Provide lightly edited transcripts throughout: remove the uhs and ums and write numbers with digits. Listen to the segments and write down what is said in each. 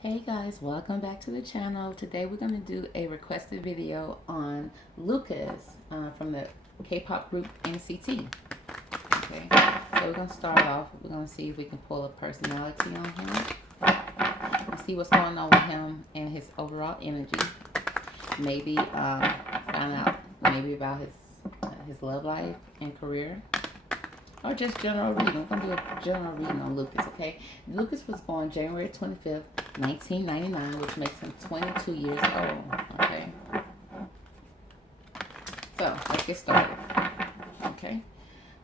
Hey guys, welcome back to the channel. Today we're going to do a requested video on Lucas from the K-pop group NCT. Okay, so we're going to start off. We're going to see if we can pull a personality on him and see what's going on with him and his overall energy. Maybe find out maybe about his love life and career. Or just general reading. We're going to do a general reading on Lucas, okay? Lucas was born January 25th, 1999, which makes him 22 years old, okay? So, let's get started, okay?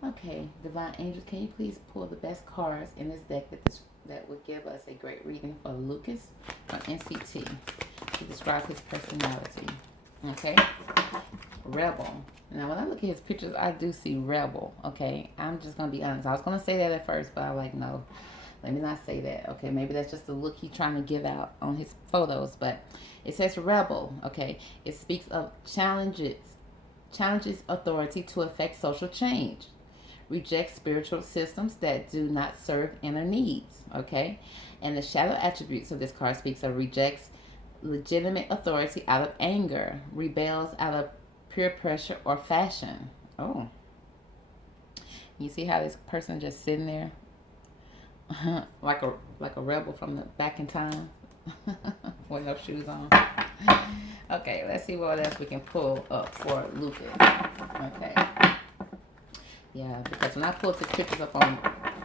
Okay, Divine Angels, can you please pull the best cards in this deck that would give us a great reading for Lucas from NCT to describe his personality, okay? Rebel. Now, when I look at his pictures, I do see rebel, okay? I'm just going to be honest. I was going to say that at first, but I'm like, no, let me not say that, okay? Maybe that's just the look he's trying to give out on his photos, but it says rebel, okay? It speaks of challenges authority to effect social change, rejects spiritual systems that do not serve inner needs, okay? And the shadow attributes of this card speaks of rejects legitimate authority out of anger, rebels out of peer pressure or fashion. Oh, you see how this person just sitting there like a rebel from the back in time with no shoes on. Okay, let's see what else we can pull up for Lucas. Okay, yeah, because when I pulled his pictures up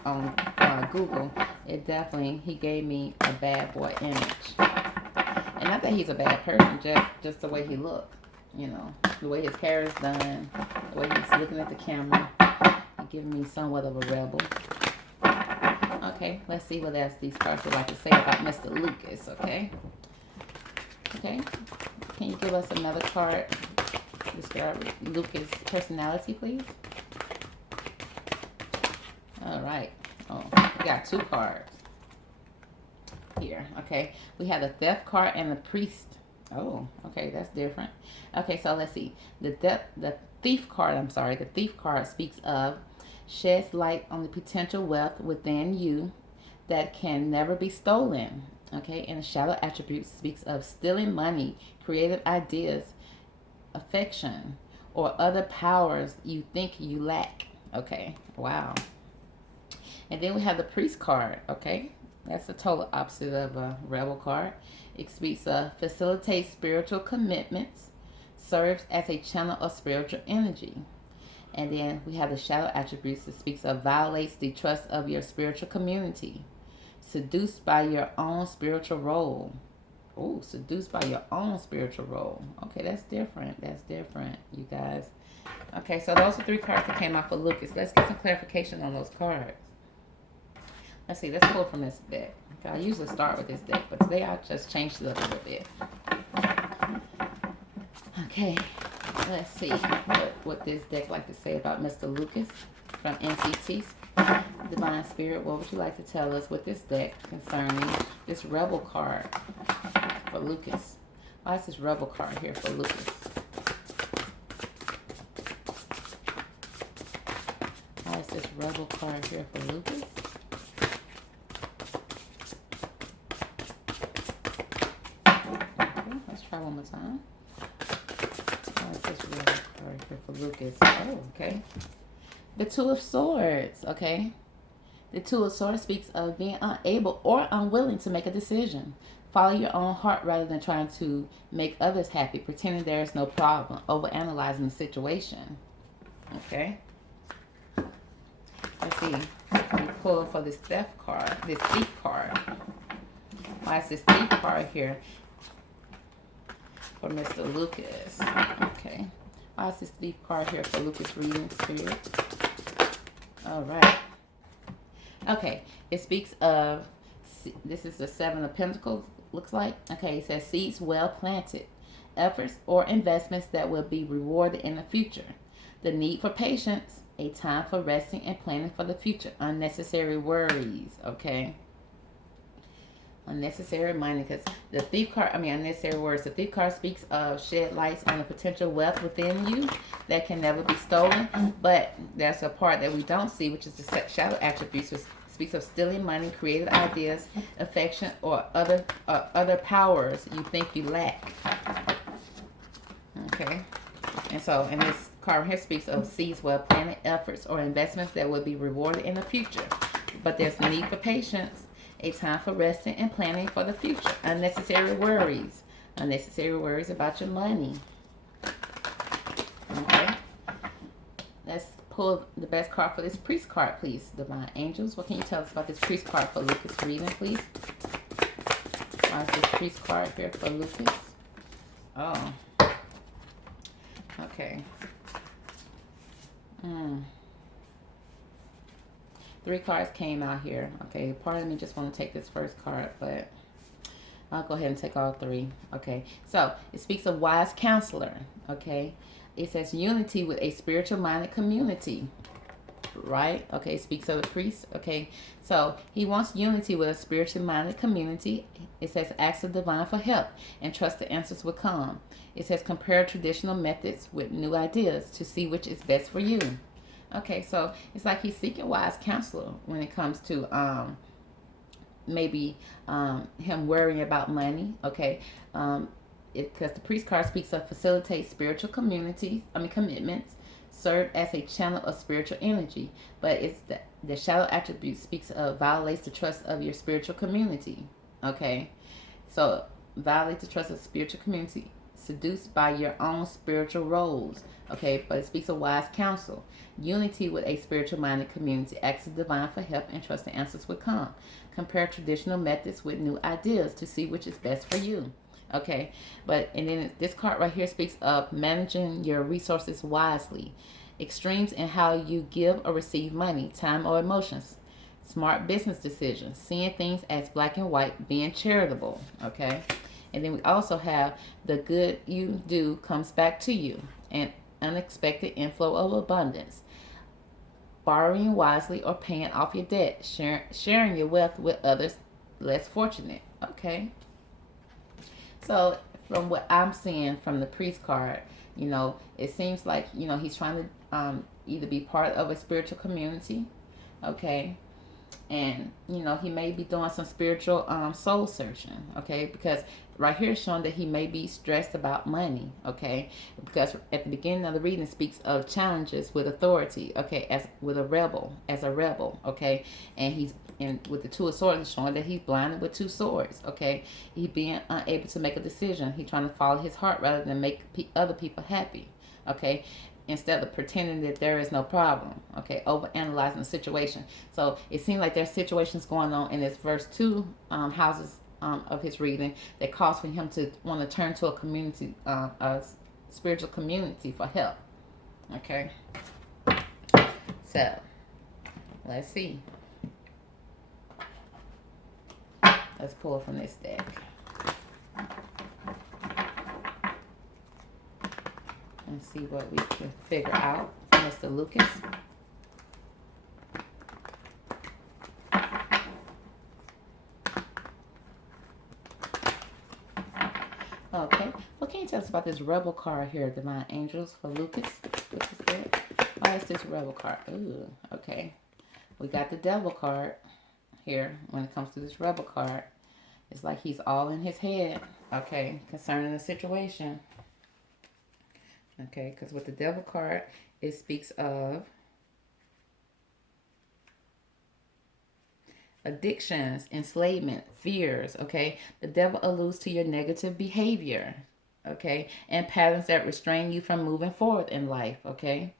on Google, it definitely, he gave me a bad boy image, and not that he's a bad person, just the way he looked. You know, the way his hair is done, the way he's looking at the camera, he's giving me somewhat of a rebel. Okay, let's see what else these cards would like to say about Mr. Lucas, okay? Okay, can you give us another card? Describe Lucas' personality, please. All right. Oh, we got two cards here, okay? We have the Theft card and the Priest. Oh, okay, that's different. Okay, so let's see. The Thief card, the Thief card speaks of sheds light on the potential wealth within you that can never be stolen. Okay, and the Shadow attribute speaks of stealing money, creative ideas, affection, or other powers you think you lack. Okay, wow. And then we have the Priest card, okay? That's the total opposite of a Rebel card. It speaks of facilitates spiritual commitments, serves as a channel of spiritual energy. And then we have the Shadow attributes that speaks of violates the trust of your spiritual community, seduced by your own spiritual role. Oh, seduced by your own spiritual role. Okay, that's different. That's different, you guys. Okay, so those are three cards that came out for Lucas. Let's get some clarification on those cards. Let's see, let's pull from this deck. Okay, I usually start with this deck, but today I just changed it up a little bit. Okay, let's see what this deck like to say about Mr. Lucas from NCT. Divine Spirit, what would you like to tell us with this deck concerning this Rebel card for Lucas? Why is this Rebel card here for Lucas? Why is this Rebel card here for Lucas? Try one more time. Oh, it's this Rebel card here for Lucas. Oh, okay. The Two of Swords, okay? The Two of Swords speaks of being unable or unwilling to make a decision. Follow your own heart rather than trying to make others happy, pretending there is no problem, overanalyzing the situation. Okay? Let's see. We pull for this Theft card, this Thief card. Why is this Thief card here for Mr. Lucas? Okay. Why is this Thief card here for Lucas reading spirit? All right. Okay. It speaks of, this is the Seven of Pentacles, looks like. Okay. It says seeds well planted, efforts or investments that will be rewarded in the future. The need for patience, a time for resting and planning for the future. Unnecessary worries. Okay. Unnecessary money, because the Thief card, unnecessary words. The Thief card speaks of shed lights on the potential wealth within you that can never be stolen. But there's a part that we don't see, which is the Shadow attributes, which speaks of stealing money, creative ideas, affection, or other powers you think you lack. Okay. And so, and this card here speaks of seeds, well planted efforts or investments that will be rewarded in the future. But there's a need for patience, a time for resting and planning for the future. Unnecessary worries about your money. Okay. Let's pull the best card for this priest card, please. Divine angels, what can you tell us about this priest card for Lucas reading, please? Why is this priest card here for Lucas? Oh. Okay. 3 cards came out here. Okay, part of me just want to take this first card, but I'll go ahead and take all 3. Okay, so it speaks of wise counselor. Okay, it says unity with a spiritual minded community. Right? Okay, it speaks of the priest. Okay, so he wants unity with a spiritually minded community. It says ask the divine for help and trust the answers will come. It says compare traditional methods with new ideas to see which is best for you. Okay, so it's like he's seeking wise counsel when it comes to maybe him worrying about money. Okay, because the priest card speaks of facilitate spiritual commitments, serve as a channel of spiritual energy, but it's the shadow attribute speaks of violates the trust of your spiritual community. Okay, so violate the trust of spiritual community, seduced by your own spiritual roles. Okay, but it speaks of wise counsel, unity with a spiritual minded community, ask the divine for help and trust the answers will come. Compare traditional methods with new ideas to see which is best for you. Okay, but and then this card right here speaks of managing your resources wisely, extremes in how you give or receive money, time, or emotions, smart business decisions, seeing things as black and white, being charitable. Okay, and then we also have the good you do comes back to you, an unexpected inflow of abundance, borrowing wisely or paying off your debt, sharing your wealth with others less fortunate. Okay. So from what I'm seeing from the priest card, it seems like, he's trying to either be part of a spiritual community, okay? And, he may be doing some spiritual soul searching, okay? Because right here it's showing that he may be stressed about money, okay? Because at the beginning of the reading it speaks of challenges with authority, okay? As a rebel, okay? And with the 2 of swords, it's showing that he's blinded with 2 swords, okay? He being unable to make a decision. He's trying to follow his heart rather than make other people happy, okay? Instead of pretending that there is no problem, okay? Overanalyzing the situation. So it seems like there's situations going on in this verse 2 houses of his reading that cause for him to want to turn to a community, a spiritual community for help, okay? So let's see. Let's pull from this deck. And see what we can figure out from Mr. Lucas. Okay. What can you tell us about this rebel card here, Divine Angels, for Lucas? Which is there? Oh, it's this rebel card. Ooh, okay. We got the devil card here when it comes to this rebel card. It's like he's all in his head, okay, concerning the situation. Okay, because with the devil card, it speaks of addictions, enslavement, fears, okay? The devil alludes to your negative behavior, okay? And patterns that restrain you from moving forward in life, okay?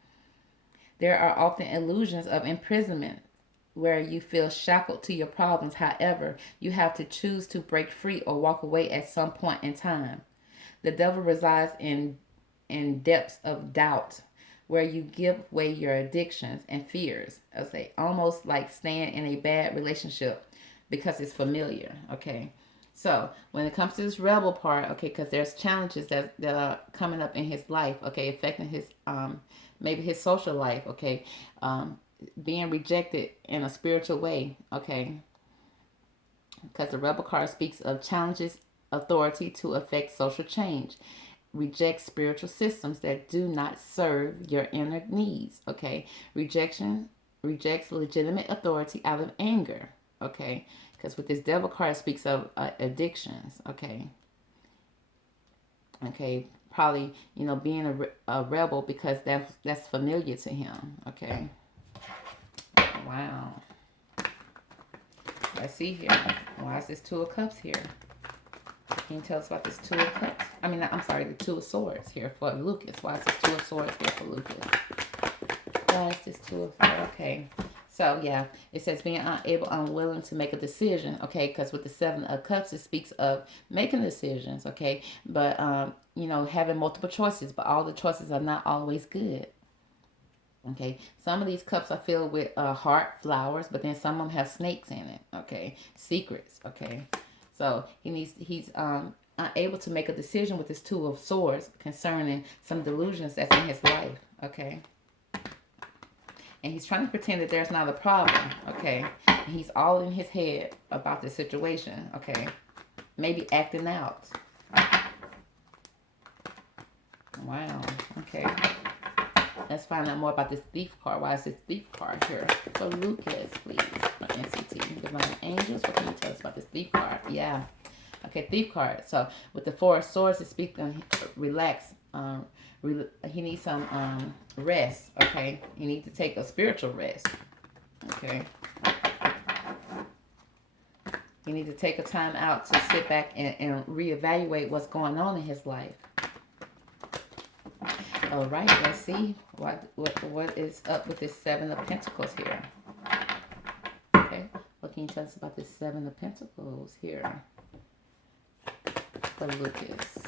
There are often illusions of imprisonment where you feel shackled to your problems. However, you have to choose to break free or walk away at some point in time. The devil resides in depths of doubt where you give away your addictions and fears. I'll say almost like staying in a bad relationship because it's familiar, okay? So when it comes to this rebel part, okay, because there's challenges that are coming up in his life, okay, affecting his maybe his social life, okay, being rejected in a spiritual way, okay, because the rebel card speaks of challenges authority to affect social change, reject spiritual systems that do not serve your inner needs, okay? Rejection rejects legitimate authority out of anger. Okay, because with this devil card, it speaks of addictions. Okay, okay, probably being a rebel because that's familiar to him. Okay, wow. Let's see here. Why is this Two of Cups here? Can you tell us about this Two of Cups? I mean, I'm sorry, the Two of Swords here for Lucas. Why is this Two of Swords here for Lucas? Why is this Two of Swords? Okay. So, yeah, it says being unable, unwilling to make a decision, okay? Because with the Seven of Cups, it speaks of making decisions, okay? But, having multiple choices, but all the choices are not always good. Okay, some of these cups are filled with heart flowers, but then some of them have snakes in it. Okay, secrets. Okay, so he's unable to make a decision with his Two of Swords concerning some delusions that's in his life. Okay, and he's trying to pretend that there's not a problem. Okay, and he's all in his head about the situation. Okay, maybe acting out. Wow. Okay. Let's find out more about this Thief card. Why is this Thief card here? For Lucas, please. For NCT. Divine Angels. What can you tell us about this Thief card? Yeah. Okay, Thief card. So, with the Four of Swords, it speaks on relax. He needs some rest. Okay. You need to take a spiritual rest. Okay. You need to take a time out to sit back and reevaluate what's going on in his life. All right, let's see what is up with this Seven of Pentacles here. Okay, what can you tell us about this Seven of Pentacles here for Lucas?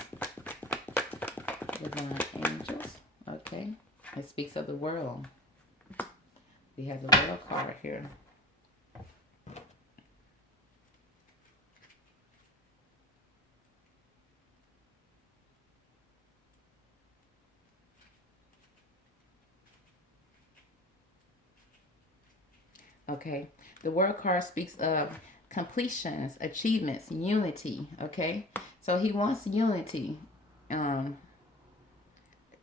Divine Angels. Okay, it speaks of the world. We have the World card here. Okay, the World card speaks of completions, achievements, unity. Okay, so he wants unity. And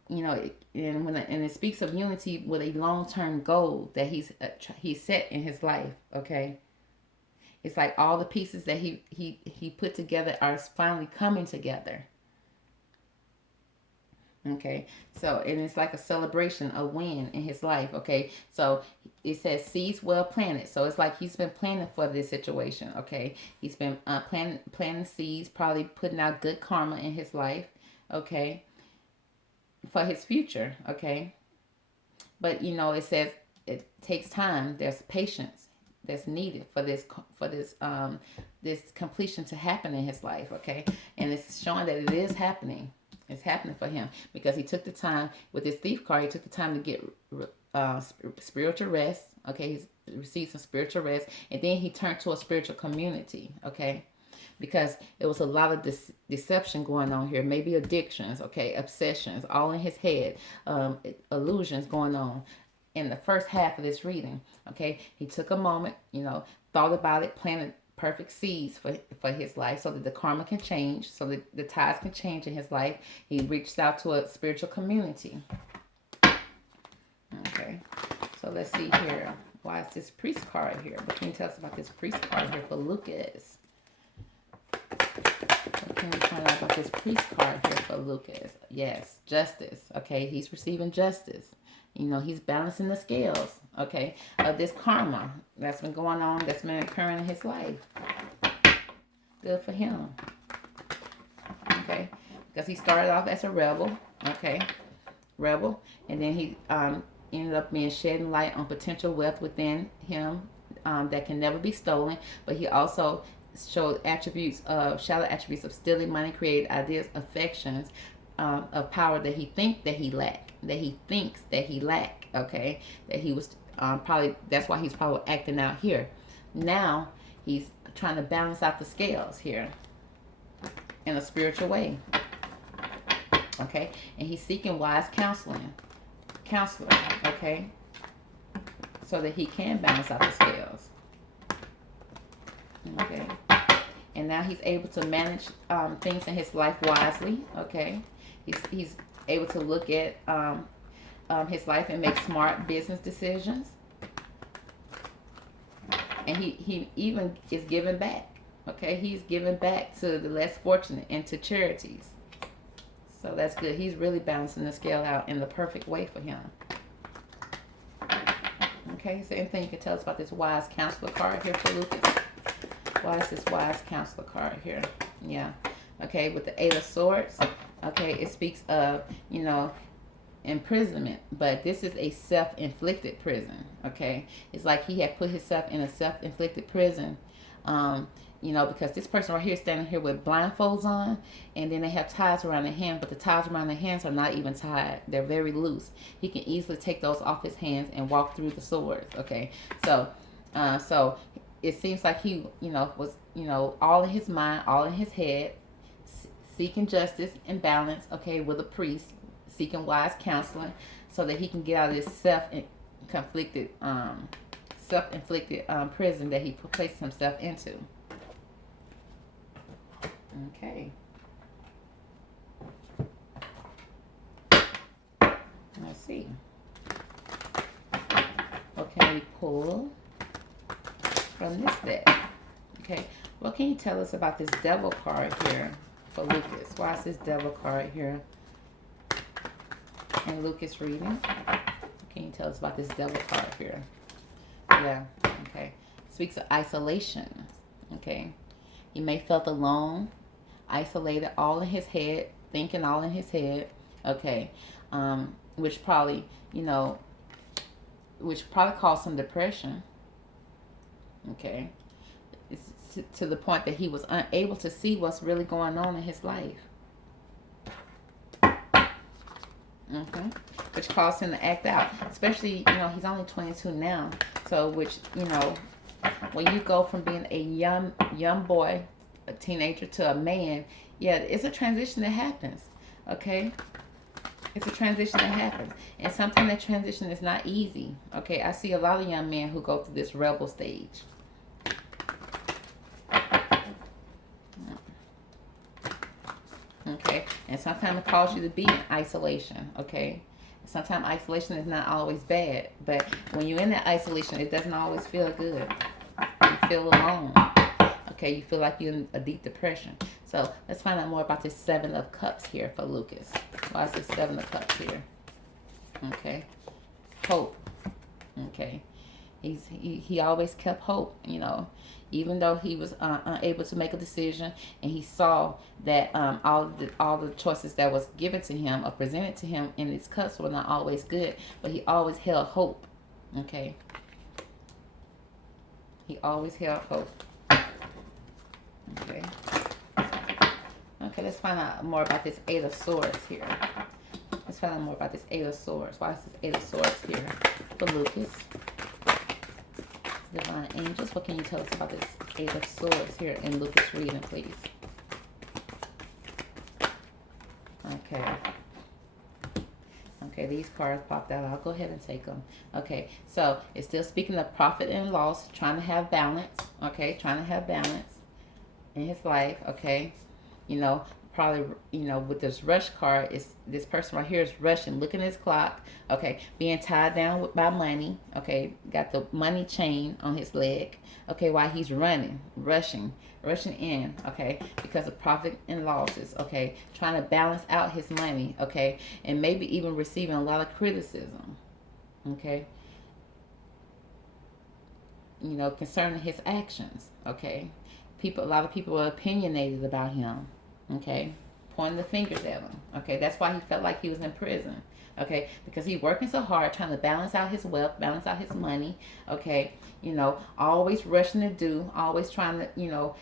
it speaks of unity with a long-term goal that he's set in his life. Okay, it's like all the pieces that he put together are finally coming together. Okay, so and it's like a celebration, a win in his life. Okay, so it says seeds well planted. So it's like he's been planning for this situation. Okay, he's been planting seeds, probably putting out good karma in his life. Okay, for his future. Okay, but it says it takes time. There's patience that's needed for this this completion to happen in his life. Okay, and it's showing that it is happening. It's happening for him because he took the time with this Thief card. He took the time to get spiritual rest. Okay, he's received some spiritual rest, and then he turned to a spiritual community. Okay, because there was a lot of deception going on here. Maybe addictions. Okay, obsessions, all in his head. Illusions going on in the first half of this reading. Okay, he took a moment. Thought about it, planted perfect seeds for his life so that the karma can change, so that the tides can change in his life. He reached out to a spiritual community. Okay, so let's see here. Why is this Priest card here? What can you tell us about this Priest card here for Lucas? What can we find out about this Priest card here for Lucas? Yes, justice. Okay, he's receiving justice. He's balancing the scales, okay, of this karma that's been going on, that's been occurring in his life. Good for him. Okay, because he started off as a rebel, okay, and then he ended up being shedding light on potential wealth within him that can never be stolen, but he also showed shallow attributes of stealing money, created ideas, affections, of power that he thinks that he lacked, okay, that he was probably, that's why he's probably acting out here. Now he's trying to balance out the scales here in a spiritual way, okay, and he's seeking wise counselor, okay, so that he can balance out the scales. Okay, and now he's able to manage things in his life wisely. Okay, he's able to look at his life and make smart business decisions. And he even is giving back. Okay, he's giving back to the less fortunate and to charities. So that's good. He's really balancing the scale out in the perfect way for him. Okay, so anything you can tell us about this wise counselor card here for Lucas? Why is this wise counselor card here? Yeah. Okay, with the 8 of Swords. Okay, it speaks of, you know, imprisonment, but this is a self-inflicted prison. Okay, it's like he had put himself in a self-inflicted prison. You know, because this person right here is standing here with blindfolds on, and then they have ties around their hands, but the ties around their hands are not even tied. They're very loose. He can easily take those off his hands and walk through the swords. Okay, so it seems like he, you know, was, you know, all in his mind, all in his head, seeking justice and balance. Okay, with a priest, seeking wise counseling, so that he can get out of this self-inflicted prison that he placed himself into. Okay. Let's see. What can we pull from this deck? Okay. What can you tell us about this devil card here for Lucas? Why is this devil card here in Lucas reading? What can you tell us about this devil card here? Yeah. Okay. Speaks of isolation. Okay. He may felt alone, isolated, all in his head, thinking all in his head. Okay. Which probably, you know, which probably caused some depression. Okay. It's to the point that he was unable to see what's really going on in his life. Which caused him to act out. Especially, you know, he's only 22 now. So, which, you know, when you go from being a young boy, a teenager, to a man, yeah, it's a transition that happens. Okay? It's a transition that happens. And sometimes that transition is not easy. Okay? I see a lot of young men who go through this rebel stage. Okay? And sometimes it calls you to be in isolation. Okay? Sometimes isolation is not always bad. But when you're in that isolation, it doesn't always feel good. You feel alone. Okay, you feel like you're in a deep depression. So let's find out more about this 7 of Cups here for Lucas. Why is this 7 of Cups here? Okay, hope. Okay, he always kept hope. You know, even though he was unable to make a decision, and he saw that all the choices that was given to him or presented to him in his cups were not always good, but he always held hope. Okay. He always held hope. Okay. Okay, let's find out more about this 8 of Swords here. Let's find out more about this 8 of Swords. Why is this 8 of Swords here for Lucas? Divine Angels, what can you tell us about this 8 of Swords here in Lucas reading, please? Okay. Okay, these cards popped out. I'll go ahead and take them. Okay, so it's still speaking of profit and loss, trying to have balance. Okay, trying to have balance in his life. Okay, you know, probably, you know, with this rush card, is this person right here is rushing, looking at his clock. Okay, being tied down by money. Okay, got the money chain on his leg. Okay, while he's running, rushing in. Okay, because of profit and losses. Okay, trying to balance out his money. Okay, and maybe even receiving a lot of criticism. Okay, you know, concerning his actions. Okay, a lot of people are opinionated about him. Okay, pointing the fingers at him. Okay, that's why he felt like he was in prison. Okay, because he's working so hard, trying to balance out his wealth, balance out his money. Okay, you know, always rushing to do, always trying to, you know,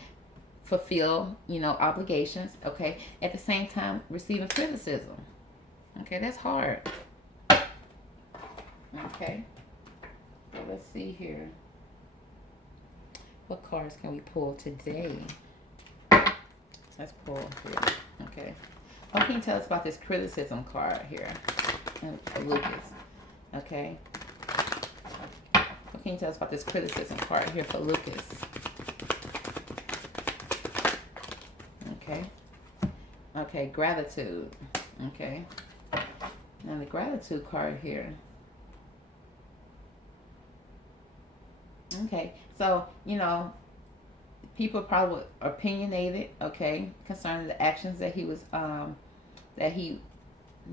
fulfill, you know, obligations. Okay, at the same time receiving criticism. Okay, that's hard. Okay, so let's see here. What cards can we pull today? Let's pull here. Okay. What can you tell us about this criticism card here? And Lucas. Okay. What can you tell us about this criticism card here for Lucas? Okay. Okay, gratitude. Okay. Now the gratitude card here. Okay, so you know, people probably opinionated, okay, concerning the actions that he was that he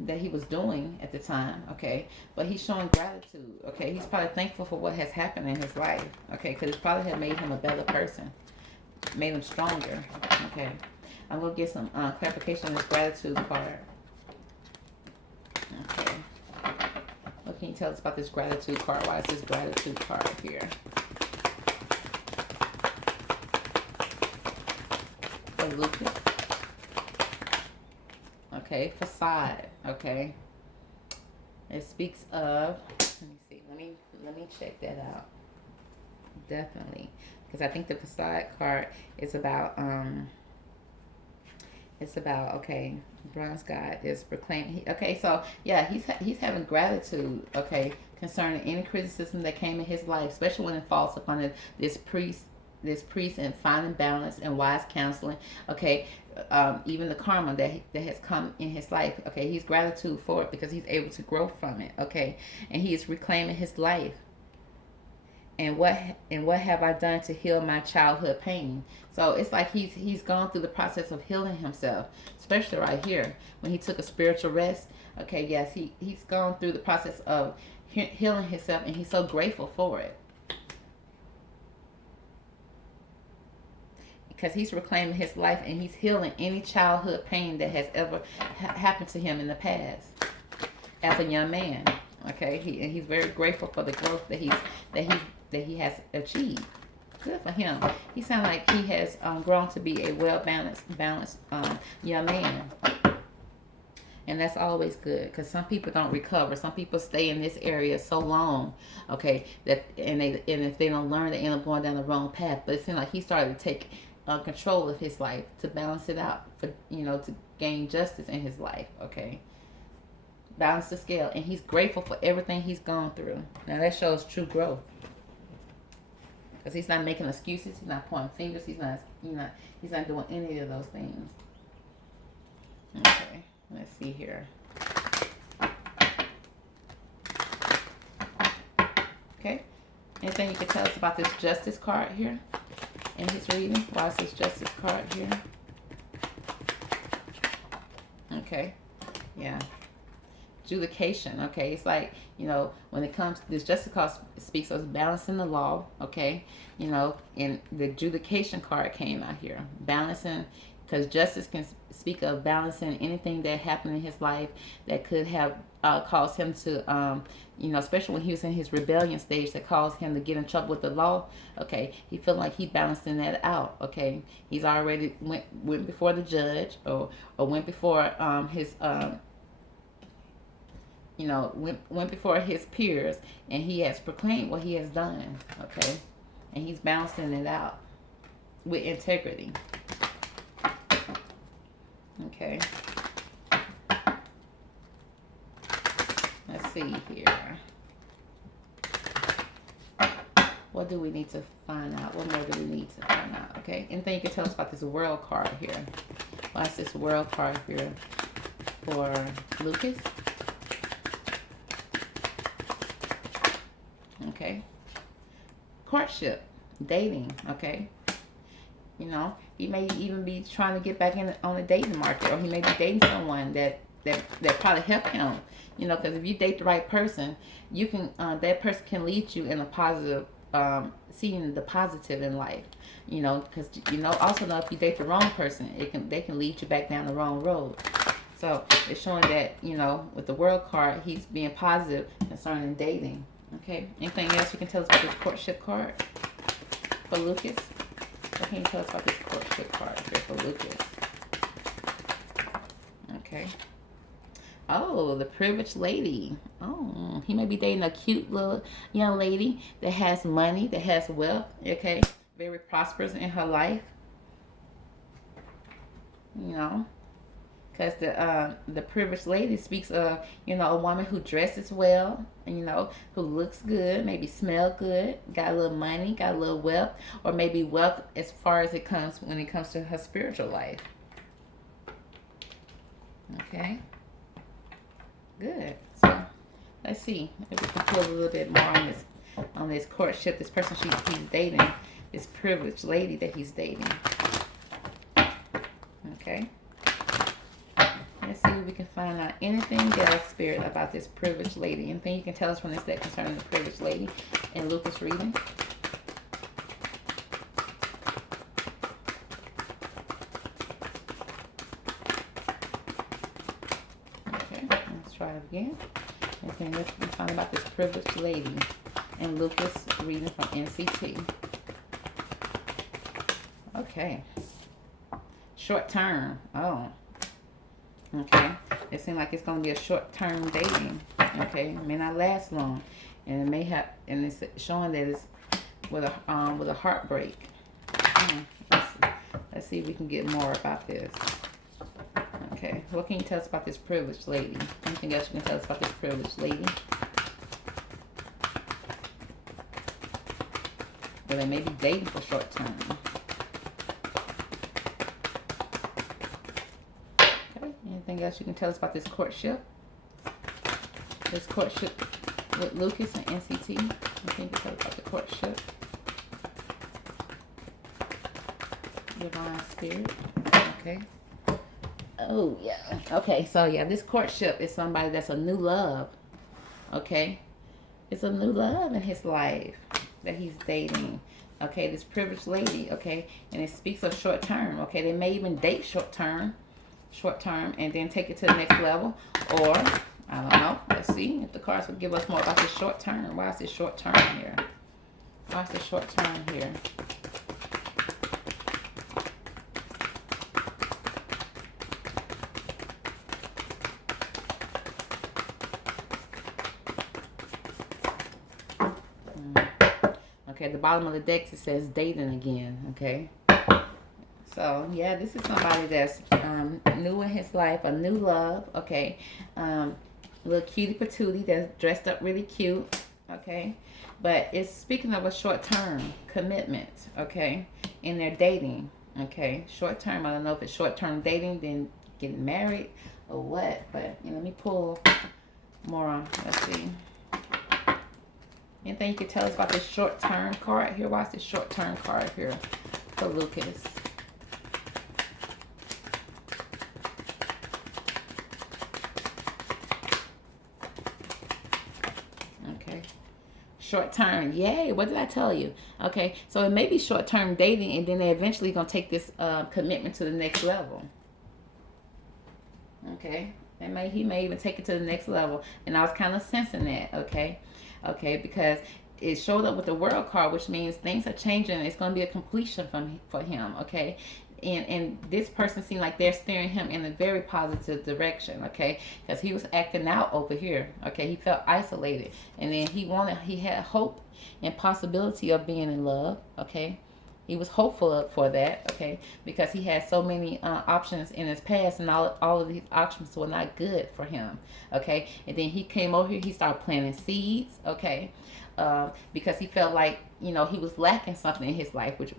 that he was doing at the time, okay, but he's showing gratitude, okay. He's probably thankful for what has happened in his life, okay, because it probably have made him a better person, made him stronger, okay. I'm gonna get some clarification on this gratitude card, okay. What can you tell us about this gratitude card? Why is this gratitude card here? For Lucas. Okay, facade. Okay. It speaks of, let me see. Let me check that out. Definitely. Because I think the facade card is about it's about, okay, bronze god is proclaiming. Okay, so yeah, he's having gratitude, okay, concerning any criticism that came in his life, especially when it falls upon this priest and finding balance and wise counseling, okay. Even the karma that has come in his life, okay, he's gratitude for it because he's able to grow from it, okay, and he is reclaiming his life. And what have I done to heal my childhood pain? So it's like he's gone through the process of healing himself, especially right here when he took a spiritual rest. Okay, yes, he's gone through the process of healing himself, and he's so grateful for it because he's reclaiming his life and he's healing any childhood pain that has ever happened to him in the past as a young man. Okay, he's very grateful for the growth that he has achieved. Good for him. He sounds like he has grown to be a balanced young man, and that's always good because some people don't recover. Some people stay in this area so long, okay, and if they don't learn, they end up going down the wrong path. But it seems like he started to take control of his life to balance it out for to gain justice in his life. Okay. Balance the scale, and he's grateful for everything he's gone through. Now that shows true growth, because he's not making excuses. He's not pointing fingers. He's not doing any of those things. Okay, let's see here. Okay, anything you can tell us about this justice card here in his reading? Why is this justice card here? Okay, yeah. Adjudication, okay, it's like, when it comes, this justice card speaks of balancing the law, okay, and the adjudication card came out here, balancing, because justice can speak of balancing anything that happened in his life that could have caused him to, especially when he was in his rebellion stage, that caused him to get in trouble with the law, okay, he felt like he balancing that out, okay, he's already went before the judge, or went before his went before his peers, and he has proclaimed what he has done, okay? And he's balancing it out with integrity. Okay. Let's see here. What do we need to find out? What more do we need to find out? Okay. Anything you can tell us about this world card here? What's this world card here for Lucas? Okay. Courtship, dating, okay. He may even be trying to get back on the dating market, or he may be dating someone that probably help him, because if you date the right person, you can that person can lead you in a positive, seeing the positive in life, because also know if you date the wrong person, they can lead you back down the wrong road. So it's showing that with the world card, he's being positive concerning dating. Okay, anything else you can tell us about this courtship card for Lucas? What can you tell us about this courtship card here for Lucas? Okay. Oh, the privileged lady. Oh, he may be dating a cute little young lady that has money, that has wealth, okay? Very prosperous in her life. Because the privileged lady speaks of, a woman who dresses well, who looks good, maybe smell good, got a little money, got a little wealth, or maybe wealth as far as it comes when it comes to her spiritual life. Okay. Good. So let's see if we can pull a little bit more on this on this courtship, this person he's dating, this privileged lady that he's dating. Okay. Let's see if we can find out anything else, Spirit, about this privileged lady. Anything you can tell us from this deck concerning the privileged lady in Lucas reading. Okay, let's try it again. Anything else we can find about this privileged lady in Lucas reading from NCT. Okay. Short term. Oh. Okay. It seems like it's going to be a short term dating. Okay. It may not last long. And it may have, and it's showing that it's with a heartbreak. Let's see if we can get more about this. Okay. What can you tell us about this privileged lady? Anything else you can tell us about this privileged lady? Well, they may be dating for short term. Anything else you can tell us about this courtship? This courtship with Lucas and NCT. Anything you can tell us about the courtship? Divine Spirit. Okay. Oh, yeah. Okay, so yeah, this courtship is somebody that's a new love. Okay? It's a new love in his life that he's dating. Okay, this privileged lady. Okay? And it speaks of short term. Okay? They may even date short term, and then take it to the next level, or I don't know. Let's see if the cards would give us more about this short term. Why is this short term here? Why is this short term here? Okay, at the bottom of the deck it says dating again. Okay. So, yeah, this is somebody that's new in his life, a new love, okay? Little cutie patootie that's dressed up really cute, okay? But it's speaking of a short-term commitment, okay? In their dating, okay? Short-term, I don't know if it's short-term dating, then getting married or what, but let me pull more on. Let's see. Anything you can tell us about this short-term card here? Why is this short-term card here for Lucas? Short term, yay! What did I tell you? Okay, so it may be short term dating, and then they eventually gonna take this commitment to the next level. Okay, he may even take it to the next level, and I was kind of sensing that. Okay, because it showed up with the World card, which means things are changing. It's gonna be a completion for him. Okay. And this person seemed like they're steering him in a very positive direction, okay? Because he was acting out over here, okay? He felt isolated. And then he had hope and possibility of being in love, okay? He was hopeful for that, okay? Because he had so many options in his past, and all of these options were not good for him, okay? And then he came over here, he started planting seeds, okay? Because he felt like, he was lacking something in his life, which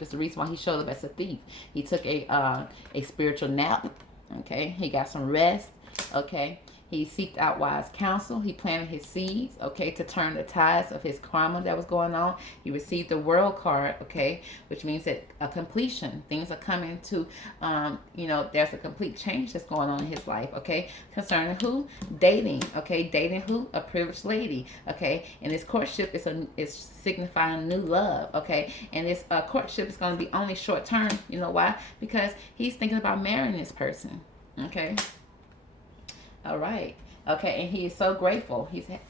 is the reason why he showed up as a thief. He took a spiritual nap, okay? He got some rest, okay? He seeked out wise counsel. He planted his seeds, okay, to turn the tides of his karma that was going on. He received the World card, okay, which means that a completion. Things are coming to, there's a complete change that's going on in his life, okay, concerning who? Dating, okay, dating who? A privileged lady, okay, and this courtship is signifying new love, okay, and this courtship is going to be only short term. You know why? Because he's thinking about marrying this person, okay. All right. Okay, and he is so grateful.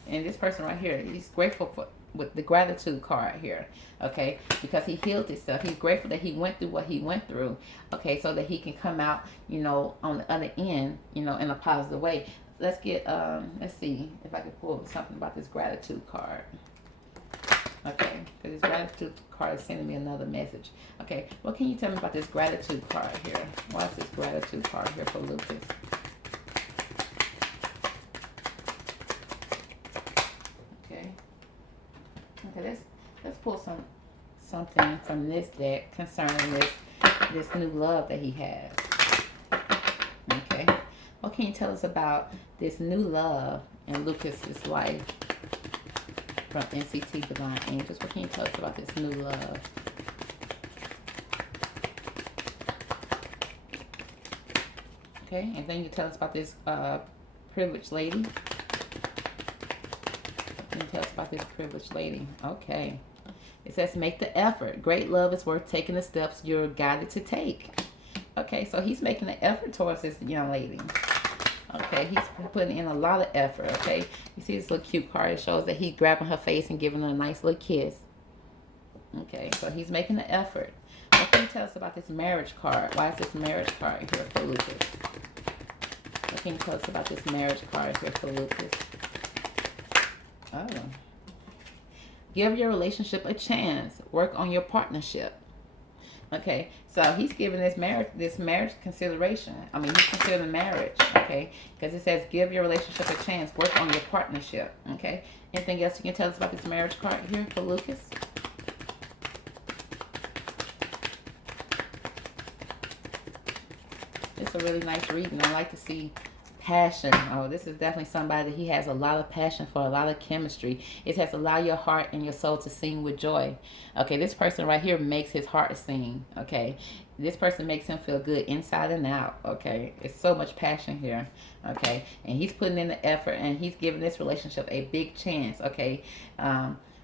And this person right here, he's grateful with the gratitude card here. Okay, because he healed himself. He's grateful that he went through what he went through. Okay, so that he can come out, on the other end, in a positive way. Let's see if I can pull something about this gratitude card. Okay, because this gratitude card is sending me another message. Okay, what can you tell me about this gratitude card here? Why is this gratitude card here for Lucas? Okay, let's pull something from this deck concerning this new love that he has. Okay, what can you tell us about this new love in Lucas's life? from NCT Divine Angels. What can you tell us about this new love? Okay, and then you tell us about this privileged lady. What can you tell us about this privileged lady? Okay. It says, make the effort. Great love is worth taking the steps you're guided to take. Okay, so he's making an effort towards this young lady. Okay, he's putting in a lot of effort, okay? You see this little cute card. It shows that he's grabbing her face and giving her a nice little kiss. Okay, so he's making an effort. What can you tell us about this marriage card? Why is this marriage card here for Lucas? What can you tell us about this marriage card here for Lucas? Oh. Give your relationship a chance. Work on your partnership. Okay, so he's giving this marriage consideration. I mean, he's considering marriage, okay? Because it says give your relationship a chance. Work on your partnership, okay? Anything else you can tell us about this marriage card here for Lucas? It's a really nice reading. I like to see passion. Oh, this is definitely somebody that he has a lot of passion for, a lot of chemistry. It says allow your heart and your soul to sing with joy. Okay, this person right here makes his heart sing. Okay, this person makes him feel good inside and out. Okay, it's so much passion here. Okay, and he's putting in the effort, and he's giving this relationship a big chance. Okay,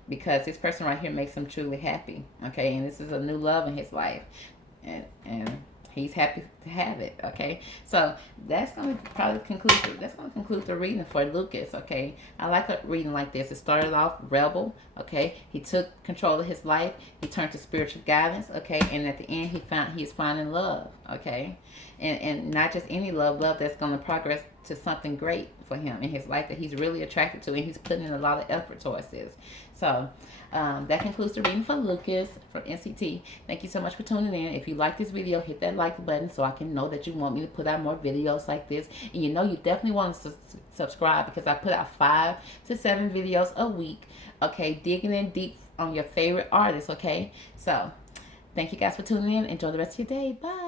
because this person right here makes him truly happy. Okay, and this is a new love in his life, and he's happy to have it. Okay, so that's going to probably conclude the reading for Lucas. Okay, I like a reading like this. It started off rebel. Okay, he took control of his life. He turned to spiritual guidance. Okay, and at the end he's finding love. Okay, and not just any love that's going to progress to something great for him in his life that he's really attracted to, and he's putting in a lot of effort towards this. So that concludes the reading for Lucas from NCT. Thank you so much for tuning in. If you like this video, hit that like button so I can know that you want me to put out more videos like this. And you know you definitely want to subscribe because I put out 5 to 7 videos a week. Okay, digging in deep on your favorite artists. Okay, so thank you guys for tuning in. Enjoy the rest of your day. Bye.